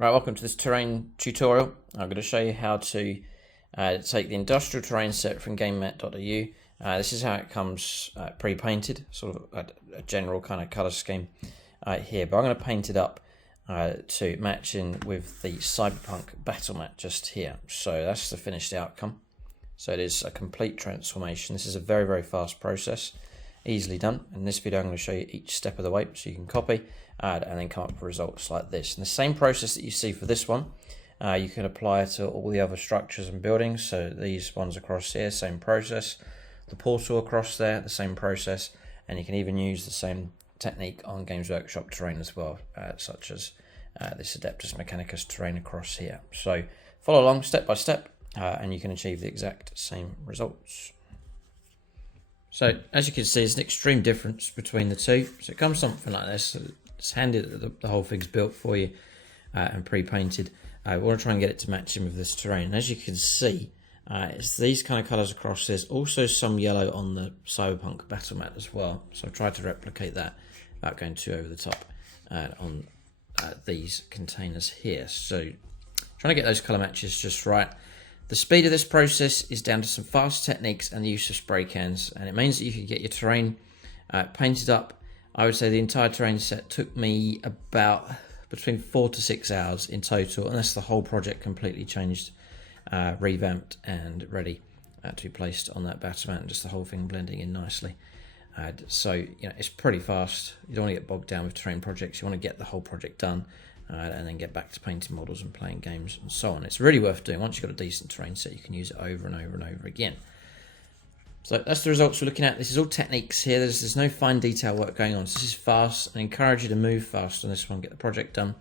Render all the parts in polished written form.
Right, welcome to this terrain tutorial. I'm going to show you how to take the industrial terrain set from Gamemat.eu. This is how it comes pre-painted, sort of a general kind of colour scheme here. But I'm going to paint it up to match in with the Cyberpunk battle mat just here. So that's the finished outcome. So it is a complete transformation. This is a very, very fast process, easily done. In this video I'm going to show you each step of the way so you can copy and then come up with results like this. And the same process that you see for this one, you can apply to all the other structures and buildings. So these ones across here, same process. The portal across there, the same process. And you can even use the same technique on Games Workshop terrain as well, such as this Adeptus Mechanicus terrain across here. So follow along step by step and you can achieve the exact same results. So as you can see, there's an extreme difference between the two. So it comes something like this. It's handy that the whole thing's built for you and pre-painted. We want to try and get it to match in with this terrain. And as you can see, it's these kind of colours across. There's also some yellow on the Cyberpunk battle mat as well. So I've tried to replicate that without going too over the top on these containers here. So trying to get those colour matches just right. The speed of this process is down to some fast techniques and the use of spray cans, and it means that you can get your terrain painted up. I would say the entire terrain set took me about between 4 to 6 hours in total, and that's the whole project completely changed, revamped and ready to be placed on that battle mat, and just the whole thing blending in nicely. So you know, it's pretty fast. You don't want to get bogged down with terrain projects. You want to get the whole project done and then get back to painting models and playing games and so on. It's really worth doing. Once you've got a decent terrain set, you can use it over and over and over again. So that's the results we're looking at. This is all techniques here. There's no fine detail work going on. So this is fast. I encourage you to move fast on this one, get the project done,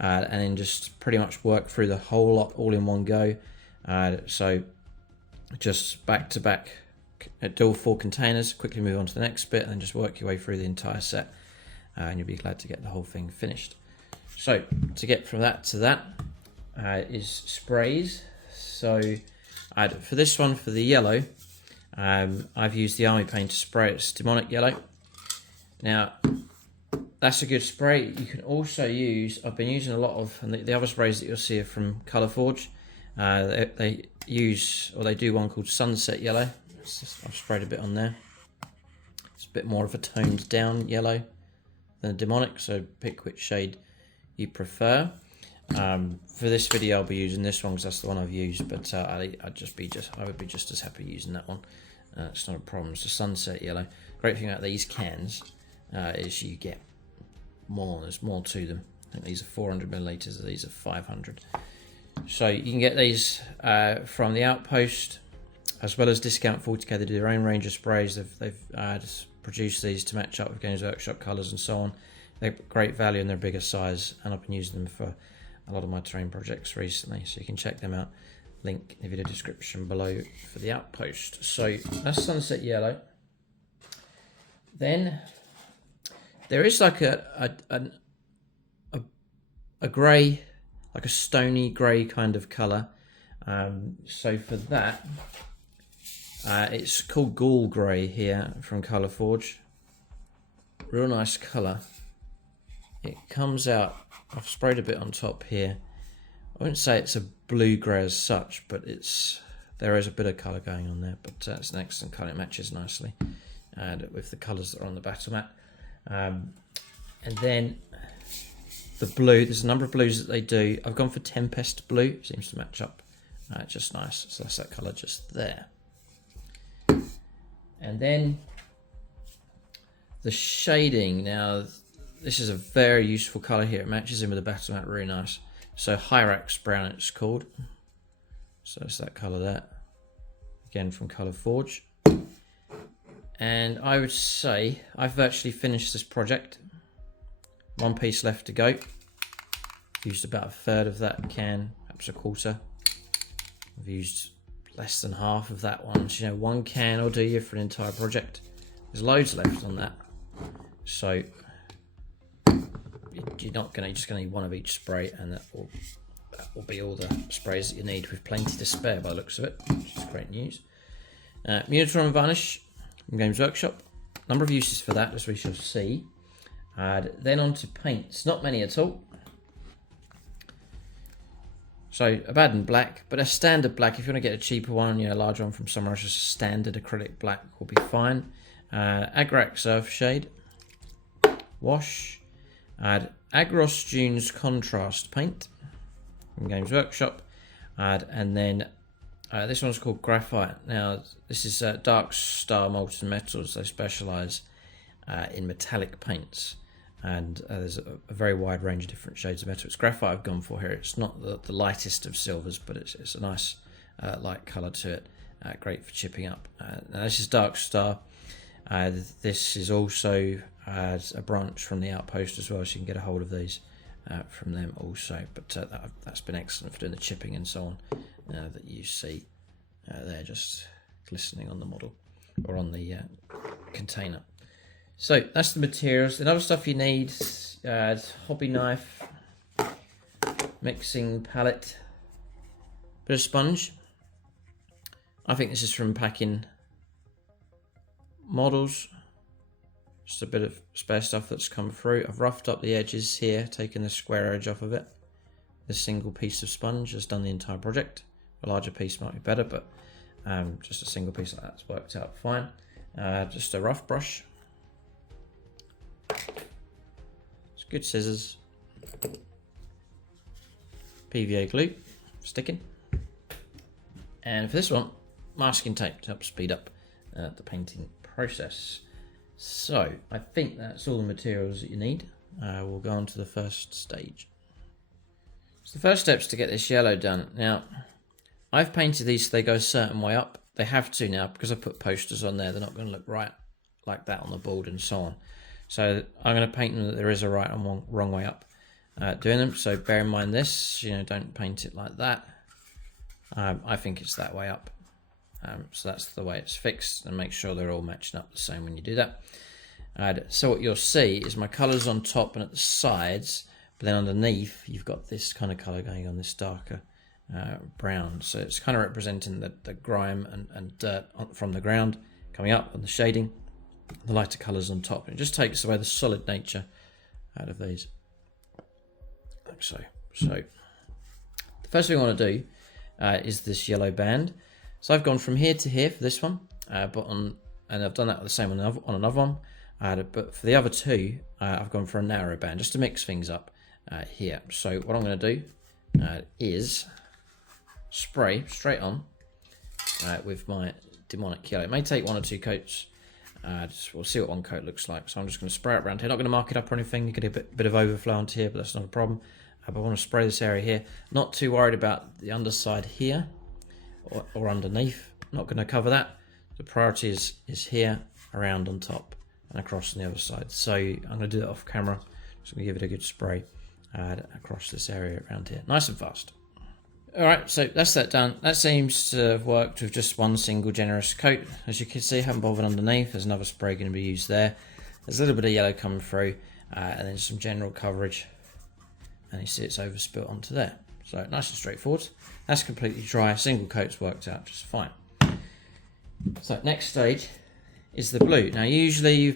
and then just pretty much work through the whole lot all in one go. So just back to back, do all 4 containers, quickly move on to the next bit, and then just work your way through the entire set, and you'll be glad to get the whole thing finished. So to get from that to that is sprays. So for this one, for the yellow, I've used the Army Painter spray. It's Daemonic yellow. Now that's a good spray. You can also use, I've been using a lot of, and the other sprays that you'll see are from Colourforge. They do one called Sunset Yellow. I've sprayed a bit on there. It's a bit more of a toned down yellow than Daemonic, so pick which shade you prefer. For this video I'll be using this one because that's the one I've used, but I would be just as happy using that one. It's not a problem. It's a Sunset Yellow. Great thing about these cans is you get more. There's more to them. I think these are 400 milliliters, and these are 500. So you can get these from the Outpost, as well as Discount 40k. They do their own range of sprays. They've produced these to match up with Games Workshop colours and so on. They're great value and they're bigger size, and I've been using them for a lot of my terrain projects recently, so you can check them out. Link in the video description below for the Outpost. So that's Sunset Yellow. Then there is like a grey, like a stony grey kind of colour. So for that, it's called Ghoul Grey here from Colourforge. Real nice colour. It comes out, I've sprayed a bit on top here. I wouldn't say it's a blue grey as such, but there is a bit of colour going on there. But it's an excellent colour. It matches nicely with the colours that are on the battle mat. And then the blue, there's a number of blues that they do. I've gone for Tempest blue, seems to match up just nice. So that's that colour just there. And then the shading. Now, this is a very useful colour here. It matches in with the battle mat really nice. So Hyrax brown it's called. So it's that colour there. Again from Colourforge. And I would say I've virtually finished this project. 1 piece left to go. Used about 1/3 of that can, perhaps 1/4. I've used less than half of that one. So, you know, 1 can will do you for an entire project. There's loads left on that. So you're just going to need 1 of each spray, and that will be all the sprays that you need, with plenty to spare by the looks of it, which is great news. Munitorum Varnish from Games Workshop. Number of uses for that, as we shall see. Then on to paints. Not many at all. So Abaddon black, but a standard black. If you want to get a cheaper one, a larger one from somewhere else, just a standard acrylic black will be fine. Agrax Earthshade. Wash. Add Aggaros Dunes Contrast Paint from Games Workshop. And then this one's called Graphite. Now, this is Dark Star Molten Metals. They specialise in metallic paints. And there's a very wide range of different shades of metal. It's graphite I've gone for here. It's not the lightest of silvers, but it's a nice light colour to it. Great for chipping up. Now this is Dark Star. This is also a branch from the Outpost as well, so you can get a hold of these from them also. But that's been excellent for doing the chipping and so on that you see there, just glistening on the model or on the container. So that's the materials. The other stuff you need: hobby knife, mixing palette, bit of sponge. I think this is from packing models. Just a bit of spare stuff that's come through. I've roughed up the edges here, taken the square edge off of it. This single piece of sponge has done the entire project. A larger piece might be better, but just a single piece like that's worked out fine. Just a rough brush. It's good scissors. PVA glue, sticking. And for this one, masking tape to help speed up the painting process. So I think that's all the materials that you need. We'll go on to the first stage. So the first step is to get this yellow done. Now, I've painted these so they go a certain way up. They have to now because I put posters on there. They're not going to look right like that on the board and so on. So I'm going to paint them that there is a right and wrong way up doing them. So bear in mind this, don't paint it like that. I think it's that way up. So that's the way it's fixed, and make sure they're all matching up the same when you do that. So what you'll see is my colours on top and at the sides, but then underneath you've got this kind of colour going on, this darker brown. So it's kind of representing the grime and dirt from the ground coming up, and the shading, the lighter colours on top. It just takes away the solid nature out of these, like so. So the first thing I want to do is this yellow band. So I've gone from here to here for this one, and I've done that the same on another one. But for the other two, I've gone for a narrow band just to mix things up here. So what I'm going to do is spray straight on with my Daemonic yellow. It may take one or two coats. We'll see what one coat looks like. So I'm just going to spray it around here. Not going to mark it up or anything. You get a bit of overflow onto here, but that's not a problem. But I want to spray this area here. Not too worried about the underside here or underneath. Not going to cover that. The priority is here, around on top, and across on the other side. So I'm going to do that off camera. Just going to give it a good spray across this area around here. Nice and fast. Alright, so that's that done. That seems to have worked with just one single generous coat. As you can see, I haven't bothered underneath. There's another spray going to be used there. There's a little bit of yellow coming through, and then some general coverage. And you see it's overspilt onto there. So nice and straightforward. That's completely dry. Single coat's worked out just fine. So next stage is the blue. Now usually you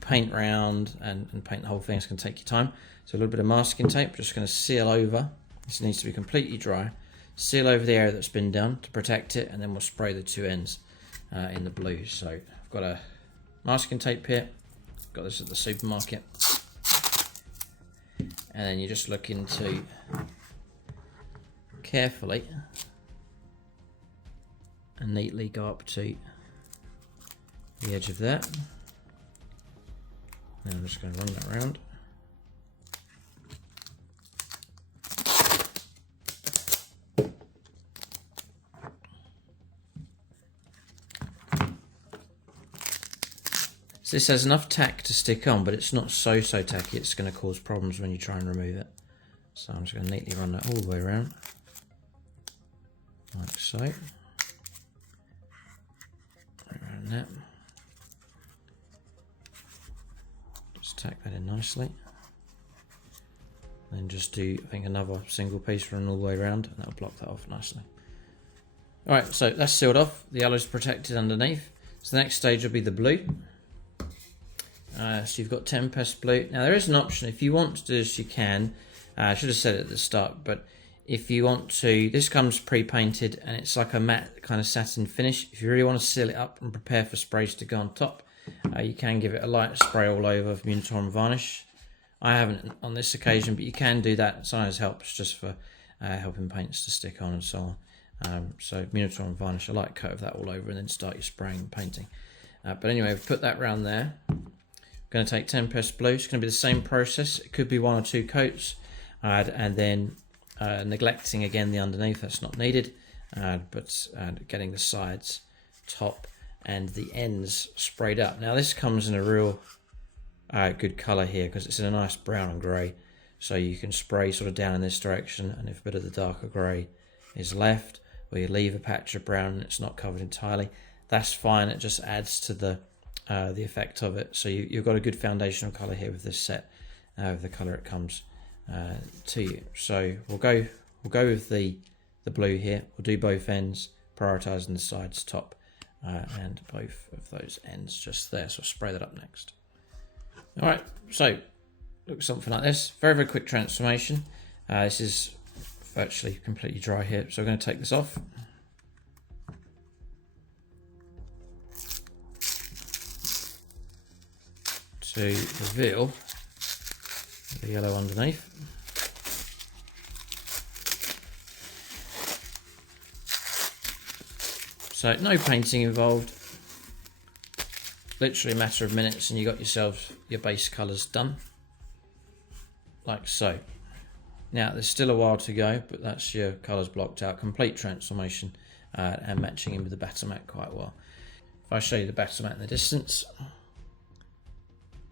paint round and paint the whole thing. It's going to take your time. So a little bit of masking tape. Just going to seal over. This needs to be completely dry. Seal over the area that's been done to protect it, and then we'll spray the two ends in the blue. So I've got a masking tape here. Got this at the supermarket. And then you're just looking to carefully and neatly go up to the edge of that. Now I'm just going to run that around. So this has enough tack to stick on, but it's not so tacky it's going to cause problems when you try and remove it. So I'm just going to neatly run that all the way around, like so. Right around that. Just tack that in nicely. Then just do, I think, another single piece run all the way around, and that'll block that off nicely. Alright, so that's sealed off. The yellow's protected underneath. So the next stage will be the blue. So you've got Tempest blue. Now there is an option if you want to do this, you can. I should have said it at the start, but if you want to, this comes pre-painted and it's like a matte kind of satin finish. If you really want to seal it up and prepare for sprays to go on top, you can give it a light spray all over of Munitorum Varnish. I haven't on this occasion, but you can do that. Sometimes helps just for helping paints to stick on and so on. So Munitorum Varnish, a light coat of that all over and then start your spraying and painting. But anyway, we've put that round there. I'm going to take Tempest Blue. It's going to be the same process. It could be 1 or 2 coats. And then neglecting again the underneath, that's not needed. But getting the sides, top and the ends sprayed up. Now this comes in a real good colour here because it's in a nice brown and grey. So you can spray sort of down in this direction, and if a bit of the darker grey is left, or you leave a patch of brown and it's not covered entirely, that's fine. It just adds to the effect of it. So you've got a good foundational colour here with this set, of the colour it comes to you. So we'll go with the blue here. We'll do both ends, prioritising the sides, top, and both of those ends just there. So I'll spray that up next. All right, so looks something like this. Very, very quick transformation. This is virtually completely dry here, so we're going to take this off. To reveal the yellow underneath. So no painting involved. Literally a matter of minutes and you got yourself your base colours done. Like so. Now there's still a while to go, but that's your colours blocked out. Complete transformation and matching in with the batter mat quite well. If I show you the batter mat in the distance.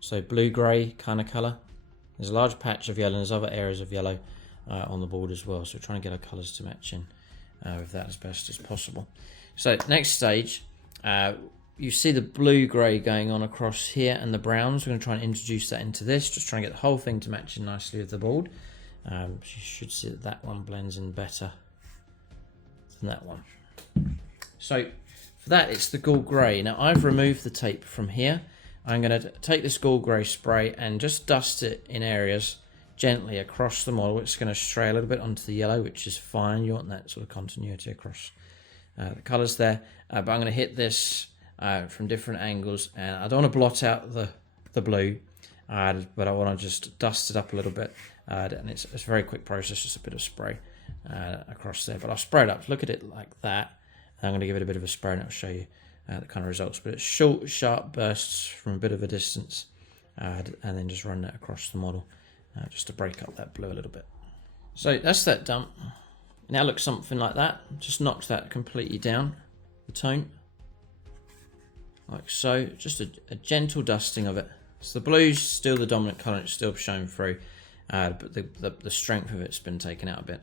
So blue-grey kind of colour. There's a large patch of yellow and there's other areas of yellow on the board as well. So we're trying to get our colours to match in with that as best as possible. So next stage, you see the blue-grey going on across here and the browns. We're going to try and introduce that into this. Just try and get the whole thing to match in nicely with the board. You should see that that one blends in better than that one. So for that, it's the Ghoul Grey. Now I've removed the tape from here. I'm going to take this Ghoul Grey spray and just dust it in areas gently across the model. It's going to stray a little bit onto the yellow, which is fine. You want that sort of continuity across the colours there. But I'm going to hit this from different angles, and I don't want to blot out the blue, but I want to just dust it up a little bit. And it's a very quick process, just a bit of spray across there. But I'll spray it up. Look at it like that. I'm going to give it a bit of a spray and I'll show you the kind of results. But it's short, sharp bursts from a bit of a distance, and then just run that across the model just to break up that blue a little bit. So that's that done. Now looks something like that. Just knocks that completely down, the tone. Like so, just a gentle dusting of it. So the blue's still the dominant colour, it's still shown through, but the strength of it's been taken out a bit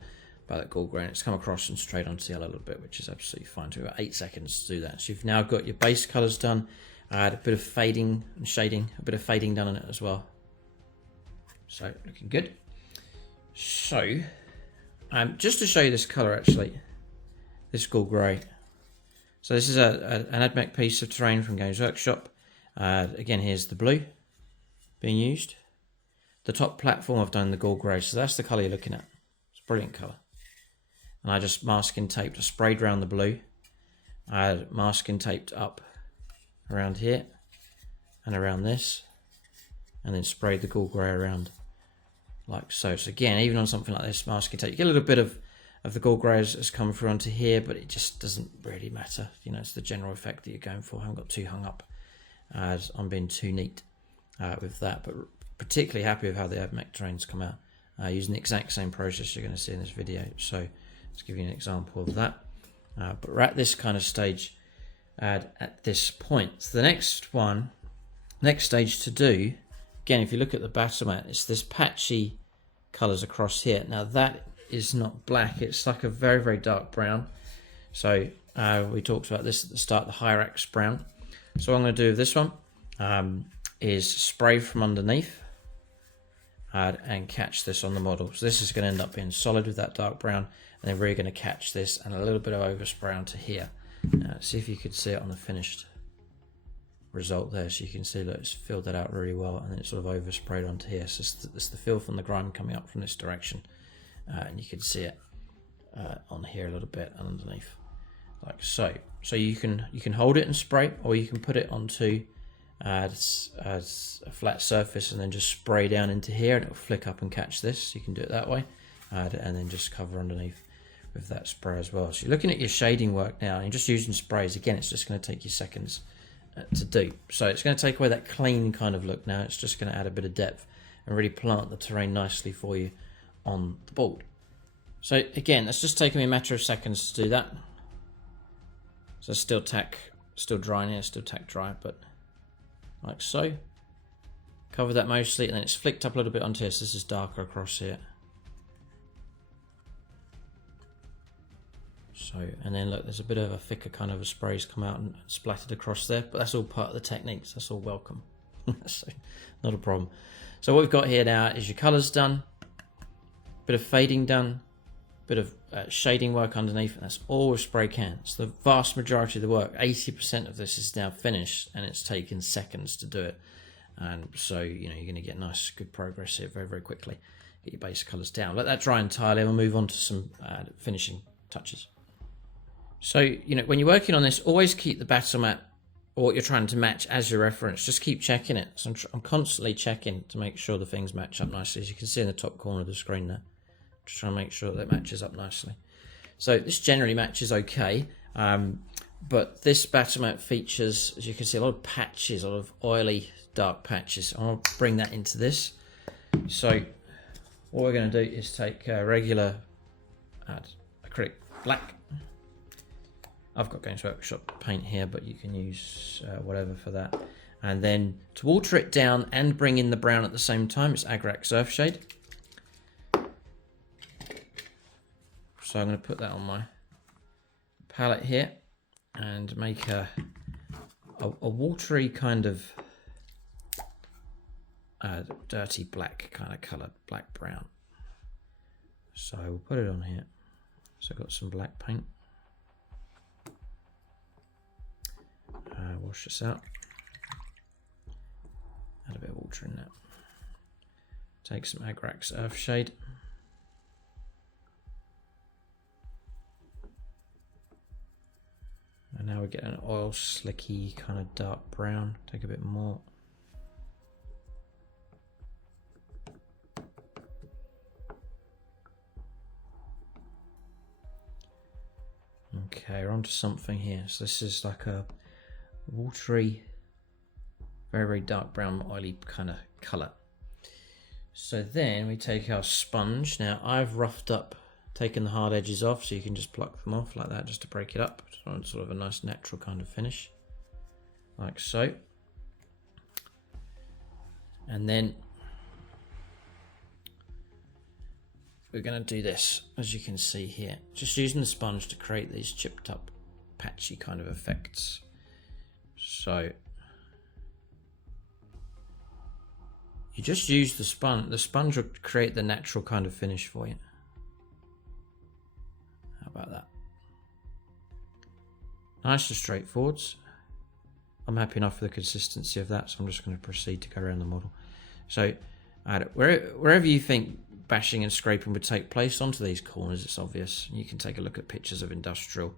by that Ghoul Grey. It's come across and straight onto the yellow a little bit, which is absolutely fine. It took about 8 seconds to do that. So you've now got your base colours done, a bit of fading and shading, a bit of fading done on it as well. So looking good. So just to show you this colour actually, this Ghoul Grey. So this is an AdMech piece of terrain from Games Workshop. Again, here's the blue being used. The top platform I've done the Ghoul Grey, so that's the colour you're looking at. It's a brilliant colour. And I just masking taped, I sprayed around the blue. I had masking taped up around here and around this, and then sprayed the Ghoul Grey around like so. So again, even on something like this, masking tape, you get a little bit of the Ghoul Grey has come through onto here, but it just doesn't really matter. You know, it's the general effect that you're going for. I haven't got too hung up as I'm being too neat with that, but particularly happy with how the AdMech terrains come out using the exact same process you're going to see in this video. So let's give you an example of that. But we're at this kind of stage at this point. So the next stage to do, again, if you look at the batter mat, it's this patchy colours across here. Now that is not black, it's like a very, very dark brown. So we talked about this at the start, the Hyrax brown. So what I'm going to do with this one is spray from underneath and catch this on the model. So this is going to end up being solid with that dark brown, and then we're going to catch this and a little bit of overspray onto here. See if you could see it on the finished result there. So you can see that it's filled that out really well, and then it's sort of oversprayed onto here. So it's the filth and the grime coming up from this direction, and you can see it on here a little bit underneath, like so. So you can hold it and spray, or you can put it onto as a flat surface and then just spray down into here, and it'll flick up and catch this. You can do it that way, and then just cover underneath with that spray as well. So you're looking at your shading work now, and you're just using sprays. Again, it's just going to take you seconds to do. So it's going to take away that clean kind of look now. It's just going to add a bit of depth and really plant the terrain nicely for you on the board. So again, it's just taking me a matter of seconds to do that. So still drying here, still tack dry, but like so. Cover that mostly, and then it's flicked up a little bit onto here, so this is darker across here. So, and then look, there's a bit of a thicker kind of a spray's come out and splattered across there, but that's all part of the techniques, that's all welcome. So, not a problem. So what we've got here now is your colours done, bit of fading done, bit of shading work underneath, and that's all with spray cans. The vast majority of the work, 80% of this is now finished, and it's taken seconds to do it. And so, you know, you're going to get nice, good progress here very, very quickly. Get your base colours down. Let that dry entirely, and we'll move on to some finishing touches. So, you know, when you're working on this, always keep the battle mat or what you're trying to match as your reference. Just keep checking it. So I'm constantly checking to make sure the things match up nicely. As you can see in the top corner of the screen there. Just trying to make sure that matches up nicely. So this generally matches okay. But this battle mat features, as you can see, a lot of patches, a lot of oily, dark patches. I'll bring that into this. So what we're going to do is take regular acrylic black. I've got Games Workshop paint here, but you can use whatever for that. And then to water it down and bring in the brown at the same time, it's Agrax Earthshade. So I'm going to put that on my palette here and make a watery kind of dirty black kind of colour, black brown. So we'll put it on here. So I've got some black paint. Wash this out. Add a bit of water in that. Take some Agrax Earthshade. And now we get an oil slicky kind of dark brown. Take a bit more. Okay, we're on to something here. So this is like a watery, very, very dark brown, oily kind of colour. So then we take our sponge. Now I've roughed up, taken the hard edges off, so you can just pluck them off like that just to break it up. Just want sort of a nice natural kind of finish, like so. And then we're going to do this, as you can see here, just using the sponge to create these chipped up, patchy kind of effects. So you just use the sponge. The sponge will create the natural kind of finish for you. How about that? Nice and straightforward. I'm happy enough with the consistency of that, so I'm just going to proceed to go around the model. So wherever you think bashing and scraping would take place onto these corners, it's obvious. You can take a look at pictures of industrial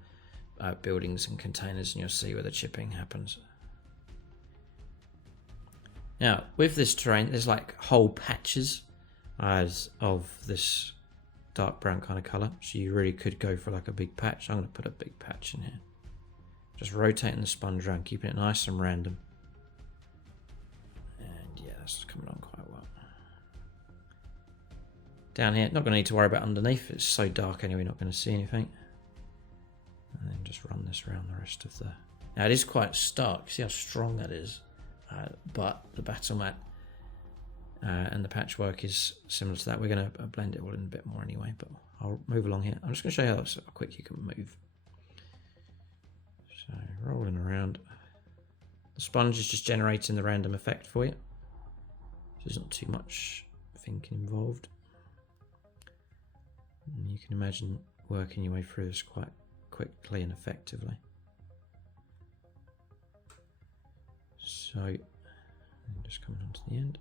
buildings and containers and you'll see where the chipping happens. Now with this terrain, there's like whole patches of this dark brown kind of colour, so you really could go for like a big patch. I'm going to put a big patch in here, just rotating the sponge around, keeping it nice and random. And yeah, that's coming on quite well. Down here, not going to need to worry about underneath, it's so dark anyway, not going to see anything. And then just run this around the rest of the... Now it is quite stark, see how strong that is, but the battle mat and the patchwork is similar to that. We're going to blend it all in a bit more anyway, but I'll move along here. I'm just going to show you how quick you can move. So rolling around. The sponge is just generating the random effect for you. So there's not too much thinking involved. And you can imagine working your way through this quite quickly and effectively. So, just coming on to the end.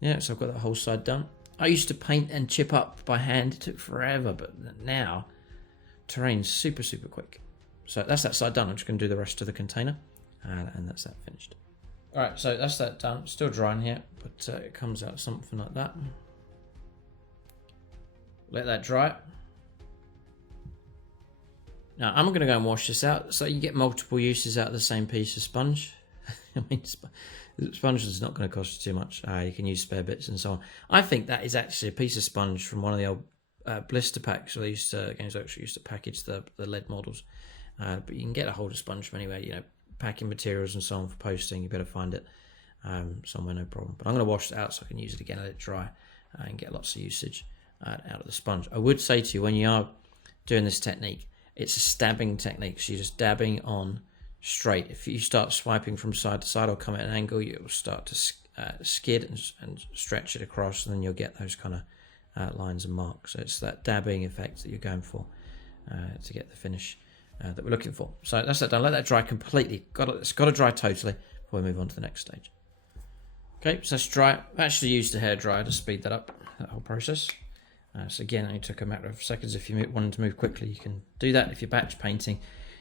Yeah, so I've got that whole side done. I used to paint and chip up by hand. It took forever, but now terrain's super quick. So that's that side done. I'm just going to do the rest of the container, and that's that finished. All right, so that's that done. Still drying here, but it comes out something like that. Let that dry. Now I'm going to go and wash this out, so you get multiple uses out of the same piece of sponge. I mean, sponge is not going to cost you too much. You can use spare bits and so on. I think that is actually a piece of sponge from one of the old blister packs. So they used to, Games actually used to package the lead models. But you can get a hold of sponge from anywhere, you know, packing materials and so on for posting. You better find it somewhere, no problem. But I'm going to wash it out so I can use it again, let it dry, and get lots of usage out of the sponge. I would say to you, when you are doing this technique, it's a stabbing technique. So you're just dabbing on straight. If you start swiping from side to side or come at an angle, you'll start to skid and stretch it across, and then you'll get those kind of lines and marks. So it's that dabbing effect that you're going for to get the finish that we're looking for. So that's that done. Let that dry completely. It's got to dry totally before we move on to the next stage. Okay, so that's dry. I actually used a hairdryer to speed that up, that whole process. So again, it only took a matter of seconds. If you wanted to move quickly, you can do that. If you're batch painting,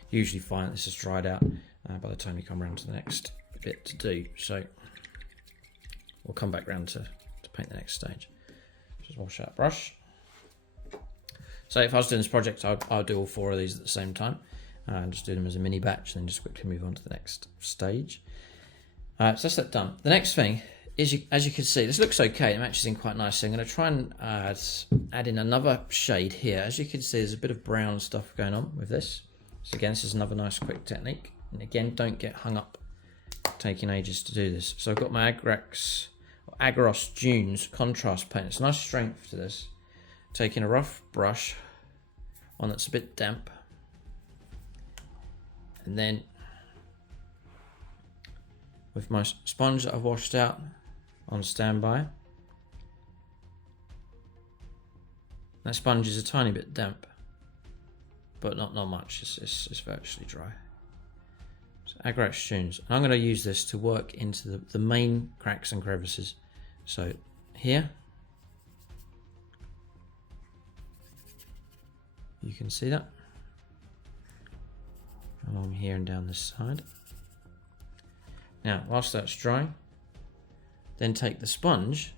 usually find this is dried out by the time you come around to the next bit to do. So we'll come back around to paint the next stage. Just wash out brush. So if I was doing this project, I'll do all 4 of these at the same time and just do them as a mini batch, and then just quickly move on to the next stage. So that's that done. The next thing is, as you can see, this looks okay. It matches in quite nicely. I'm going to try and add in another shade here. As you can see, there's a bit of brown stuff going on with this. So again, this is another nice quick technique. And again, don't get hung up taking ages to do this. So I've got my Agrax, or Aggaros Dunes contrast paint. It's a nice strength to this. Taking a rough brush, one that's a bit damp, and then with my sponge that I've washed out on standby. That sponge is a tiny bit damp, but not much. It's virtually dry. So Agrax Dunes. And I'm going to use this to work into the main cracks and crevices. So here, you can see that along here and down this side. Now, whilst that's drying, then take the sponge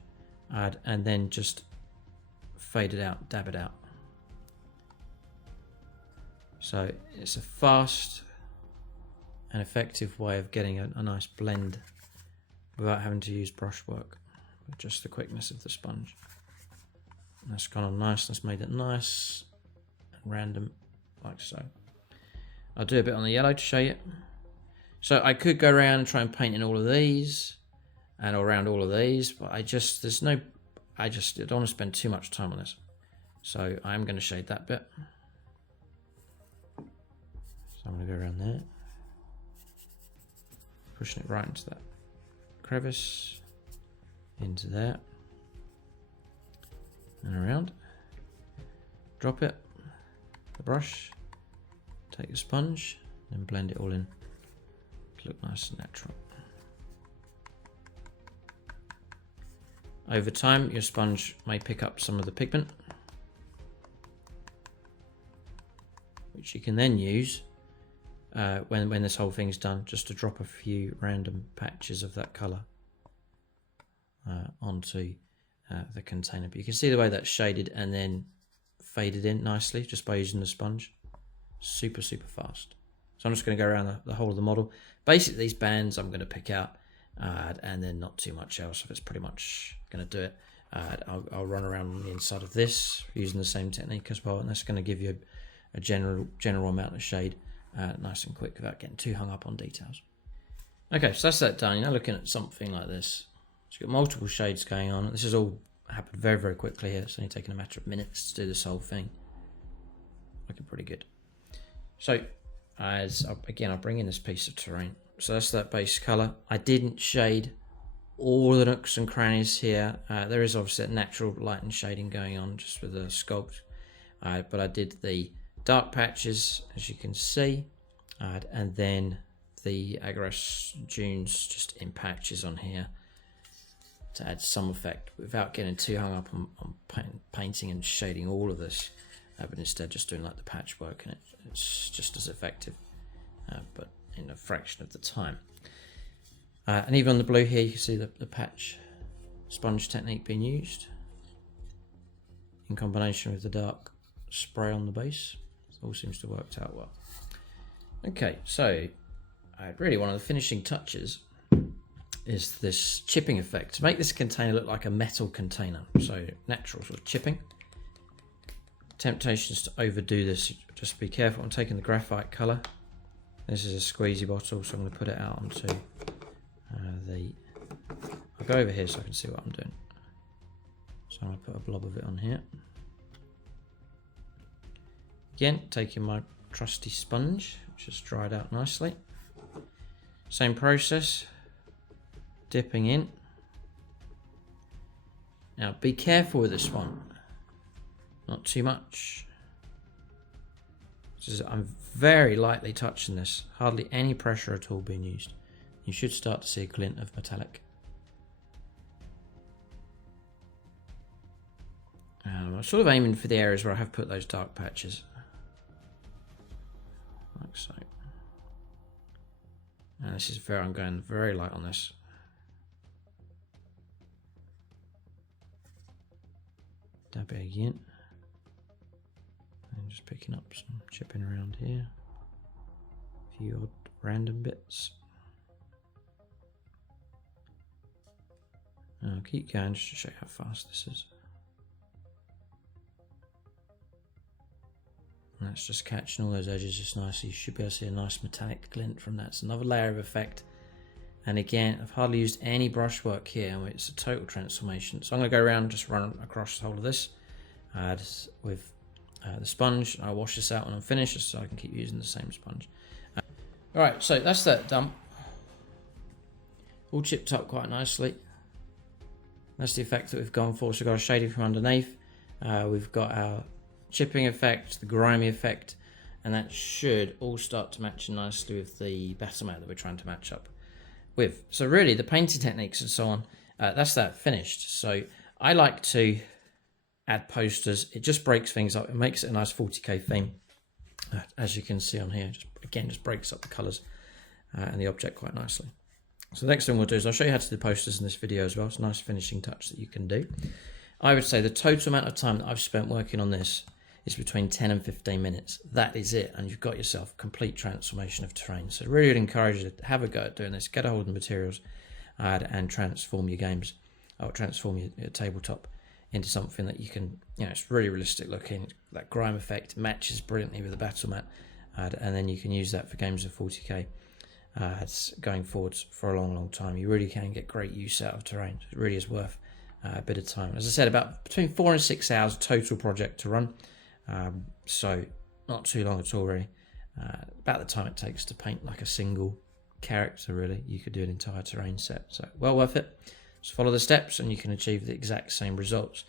and then just fade it out, dab it out. So it's a fast and effective way of getting a nice blend without having to use brushwork, with just the quickness of the sponge. And that's gone on nice. That's made it nice and random, like so. I'll do a bit on the yellow to show you. So I could go around and try and paint in all of these and around all of these, but I don't want to spend too much time on this. So I'm going to shade that bit. So I'm going to go around there, pushing it right into that crevice, into there, and around. Drop it, the brush, take the sponge, and blend it all in to look nice and natural. Over time, your sponge may pick up some of the pigment, which you can then use when this whole thing's done, just to drop a few random patches of that colour onto the container. But you can see the way that's shaded and then faded in nicely just by using the sponge. Super fast. So I'm just going to go around the whole of the model. Basically, these bands I'm going to pick out, and then not too much else. If it's pretty much going to do it, I'll run around the inside of this using the same technique as well, and that's going to give you a general amount of shade, nice and quick without getting too hung up on details. Okay, so that's that done. You're now looking at something like this. So you've got multiple shades going on. This has all happened very quickly here. It's only taken a matter of minutes to do this whole thing. Looking pretty good. So, I'll bring in this piece of terrain. So that's that base colour. I didn't shade all the nooks and crannies here. There is obviously a natural light and shading going on just with the sculpt. But I did the dark patches, as you can see. And then the Aggaros dunes just in patches on here to add some effect without getting too hung up on painting and shading all of this, but instead just doing like the patchwork, and it's just as effective, but in a fraction of the time. And even on the blue here, you can see the patch sponge technique being used in combination with the dark spray on the base. It all seems to have worked out well. Okay, so really one of the finishing touches is this chipping effect to make this container look like a metal container. So natural sort of chipping. Temptations to overdo this, just be careful. I'm taking the graphite colour. This is a squeezy bottle, so I'm going to put it out onto I'll go over here so I can see what I'm doing. So I'm going to put a blob of it on here. Again, taking my trusty sponge, which has dried out nicely. Same process, dipping in. Now be careful with this one, not too much. I'm very lightly touching this, hardly any pressure at all being used. You should start to see a glint of metallic. I'm sort of aiming for the areas where I have put those dark patches, like so. And this is I'm going very light on this. Dab it again. And just picking up some chipping around here. A few odd random bits. I'll keep going just to show you how fast this is. And that's just catching all those edges just nicely. You should be able to see a nice metallic glint from that. It's another layer of effect. And again, I've hardly used any brushwork here. It's a total transformation. So I'm going to go around, just run across the whole of this with the sponge. I'll wash this out when I'm finished, just so I can keep using the same sponge. Alright, so that's that done. All chipped up quite nicely. That's the effect that we've gone for. So we've got a shading from underneath. We've got our chipping effect, the grimy effect, and that should all start to match nicely with the battle mat that we're trying to match up with. So really, the painting techniques and so on, that's that finished. So I like to add posters. It just breaks things up. It makes it a nice 40k theme, as you can see on here. Just breaks up the colours and the object quite nicely. So the next thing we'll do is I'll show you how to do posters in this video as well. It's a nice finishing touch that you can do. I would say the total amount of time that I've spent working on this is between 10 and 15 minutes. That is it, and you've got yourself a complete transformation of terrain. So I really would encourage you to have a go at doing this, get a hold of the materials, and transform your games, or transform your tabletop into something that you can, it's really realistic looking. That grime effect matches brilliantly with the battle mat, and then you can use that for games of 40k. It's going forwards for a long time. You really can get great use out of terrain. It really is worth a bit of time. As I said, about between 4 and 6 hours total project to run. So not too long at all, really. About the time it takes to paint like a single character, really. You could do an entire terrain set. So well worth it. Just follow the steps and you can achieve the exact same results.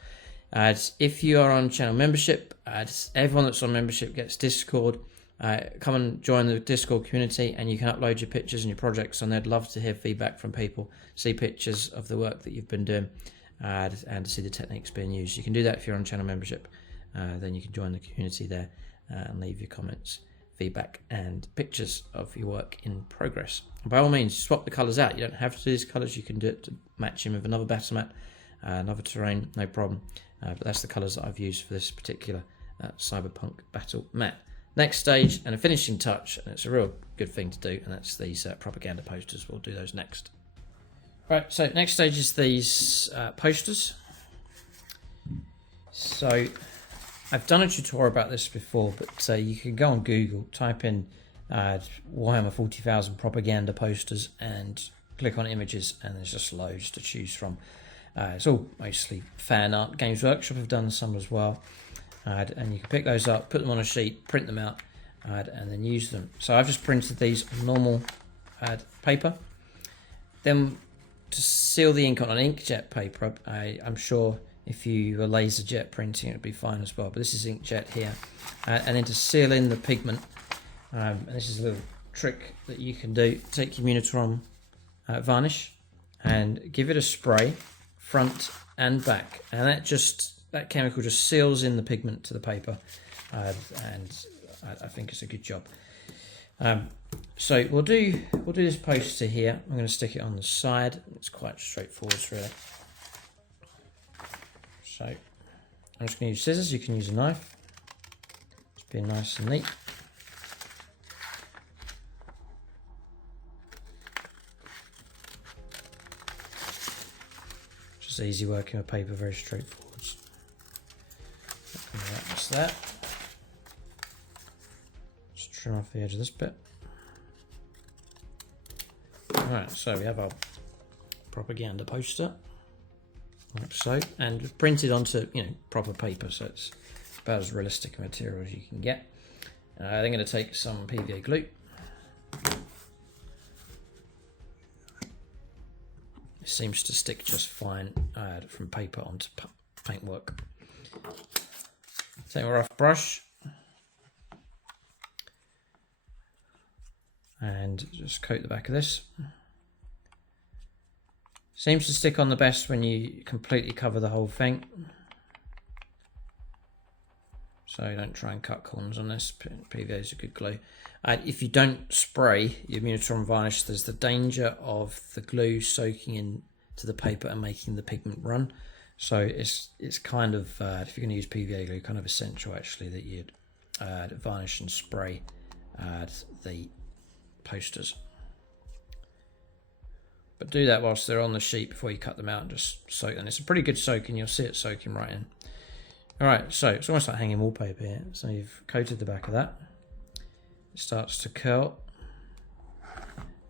If you are on channel membership, everyone that's on membership gets Discord. Come and join the Discord community and you can upload your pictures and your projects on there. I'd love to hear feedback from people, see pictures of the work that you've been doing, and to see the techniques being used. You can do that if you're on channel membership. Then you can join the community there and leave your comments, feedback and pictures of your work in progress. And by all means, swap the colours out. You don't have to do these colours. You can do it to match them with another battle mat, another terrain, no problem. But that's the colours that I've used for this particular cyberpunk battle mat. Next stage and a finishing touch, and it's a real good thing to do, and that's these propaganda posters. We'll do those next. Right, so next stage is these posters. So I've done a tutorial about this before, but you can go on Google, type in Warhammer 40,000 propaganda posters and click on images, and there's just loads to choose from. It's all mostly fan art. Games Workshop have done some as well. And you can pick those up, put them on a sheet, print them out, and then use them. So I've just printed these on normal paper. Then to seal the ink on an inkjet paper, I'm sure if you were laser jet printing, it would be fine as well. But this is inkjet here. And then to seal in the pigment, and this is a little trick that you can do. Take your Munitorum Varnish and give it a spray front and back, and that chemical just seals in the pigment to the paper, and I think it's a good job. So we'll do this poster here. I'm going to stick it on the side. It's quite straightforward, really. So I'm just going to use scissors. You can use a knife. Just be nice and neat. Just easy working with paper, very straightforward. That's that. Just trim off the edge of this bit. Alright, so we have our propaganda poster, like so, and printed onto, you know, proper paper, so it's about as realistic a material as you can get. I'm going to take some PVA glue. It seems to stick just fine from paper onto paintwork. Take a rough brush and just coat the back of this. Seems to stick on the best when you completely cover the whole thing. So don't try and cut corners on this. PVA is a good glue. If you don't spray your Munitorum Varnish, there's the danger of the glue soaking into the paper and making the pigment run. So it's kind of, if you're going to use PVA glue, kind of essential actually that you varnish and spray the posters. But do that whilst they're on the sheet before you cut them out and just soak them. It's a pretty good soak, and you'll see it soaking right in. Alright, so it's almost like hanging wallpaper here. So you've coated the back of that. It starts to curl.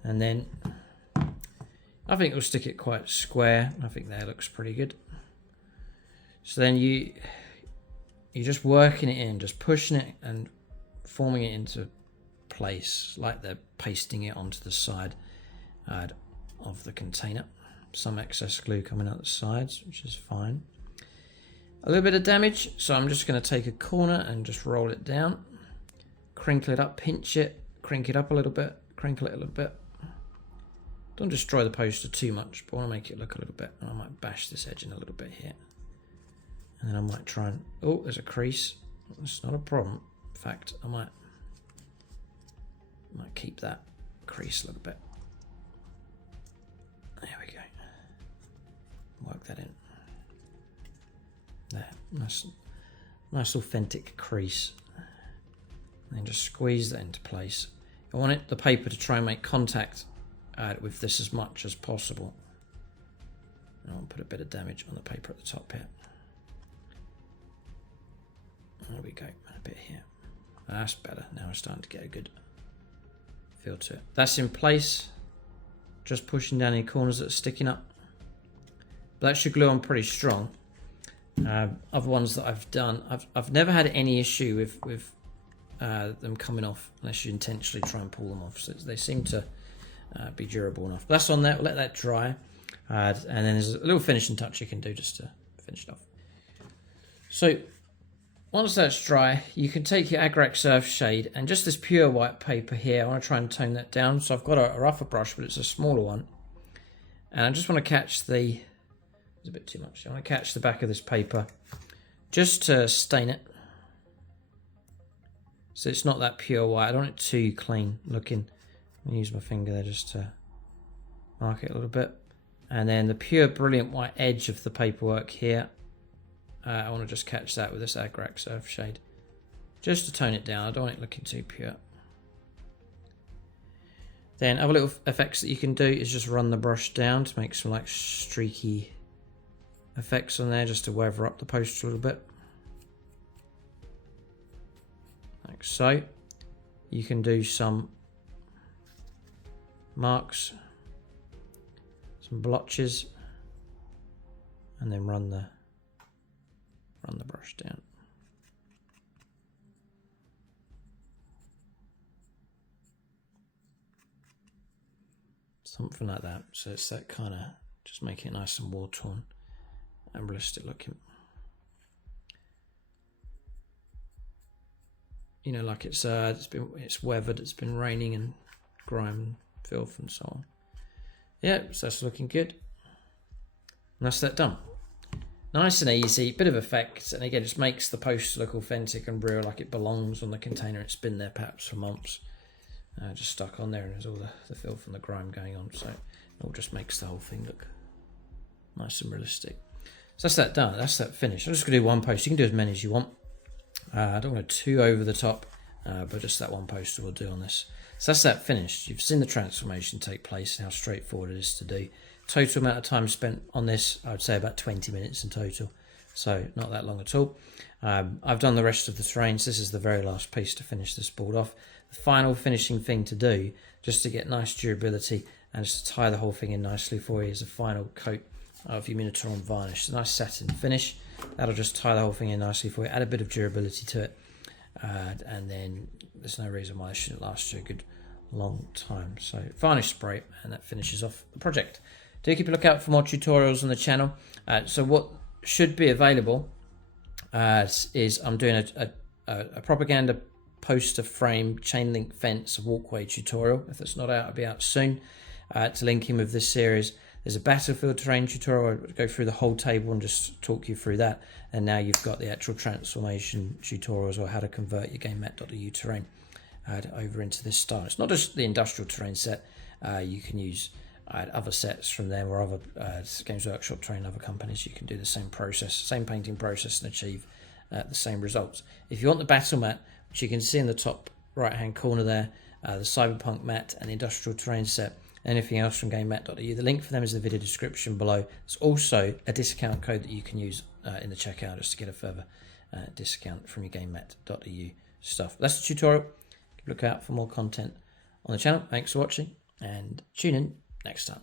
And then I think we'll stick it quite square. I think that looks pretty good. So then you're just working it in, just pushing it and forming it into place, like they're pasting it onto the side of the container. Some excess glue coming out the sides, which is fine. A little bit of damage, so I'm just going to take a corner and just roll it down, crinkle it up, pinch it, crank it up a little bit, crinkle it a little bit. Don't destroy the poster too much, but I want to make it look a little bit. I might bash this edge in a little bit here. And then I might try and... Oh, there's a crease. That's not a problem. In fact, I might keep that crease a little bit. There we go. Work that in. There. Nice authentic crease. And then just squeeze that into place. I want the paper to try and make contact with this as much as possible. And I'll put a bit of damage on the paper at the top here. There we go, a bit here. That's better. Now we're starting to get a good feel to it. That's in place. Just pushing down any corners that are sticking up. But that should glue on pretty strong. Other ones that I've done, I've never had any issue with them coming off unless you intentionally try and pull them off. So they seem to be durable enough. But that's on there. We'll let that dry. And then there's a little finishing touch you can do just to finish it off. So once that's dry, you can take your Agrax Earthshade and just this pure white paper here. I want to try and tone that down. So I've got a rougher brush, but it's a smaller one. And I just want to catch the... It's a bit too much. I want to catch the back of this paper just to stain it. So it's not that pure white. I don't want it too clean looking. I'm going to use my finger there just to mark it a little bit. And then the pure brilliant white edge of the paperwork here. I want to just catch that with this Agrax Earthshade. Just to tone it down. I don't want it looking too pure. Then other little effects that you can do is just run the brush down to make some like streaky effects on there, just to weather up the poster a little bit. Like so. You can do some marks, some blotches, and then run the brush down. Something like that. So it's that kind of, just making it nice and war torn and realistic looking. You know, like it's weathered, it's been raining and grime and filth and so on. Yeah, so that's looking good. And that's that done. Nice and easy, bit of effect, and again, just makes the post look authentic and real, like it belongs on the container. It's been there perhaps for months, just stuck on there, and there's all the filth and the grime going on, so it all just makes the whole thing look nice and realistic. So that's that done, that's that finished. I'm just going to do one post. You can do as many as you want. I don't want to too over the top, but just that one poster will do on this. So that's that finished. You've seen the transformation take place and how straightforward it is to do. Total amount of time spent on this, I would say about 20 minutes in total, so not that long at all. I've done the rest of the terrains. This is the very last piece to finish this board off. The final finishing thing to do, just to get nice durability and just to tie the whole thing in nicely for you, is a final coat of your Munitorum Varnish. It's a nice satin finish. That'll just tie the whole thing in nicely for you, add a bit of durability to it, and then there's no reason why it shouldn't last you a good long time. So varnish spray, and that finishes off the project. Do keep a lookout for more tutorials on the channel. So what should be available is I'm doing a propaganda poster frame chain link fence walkway tutorial. If it's not out, it'll be out soon. To link in with this series, there's a battlefield terrain tutorial. I'll go through the whole table and just talk you through that. And now you've got the actual transformation tutorials, or how to convert your Gamemat.eu terrain over into this style. It's not just the industrial terrain set. You can use other sets from them, or other Games Workshop terrain, other companies. You can do the same process, same painting process, and achieve the same results. If you want the battle mat, which you can see in the top right hand corner there, the cyberpunk mat and the industrial terrain set, anything else from Gamemat.eu, the link for them is in the video description below. There's also a discount code that you can use in the checkout just to get a further discount from your Gamemat.eu stuff. That's the tutorial. Look out for more content on the channel. Thanks for watching, and tune in next time.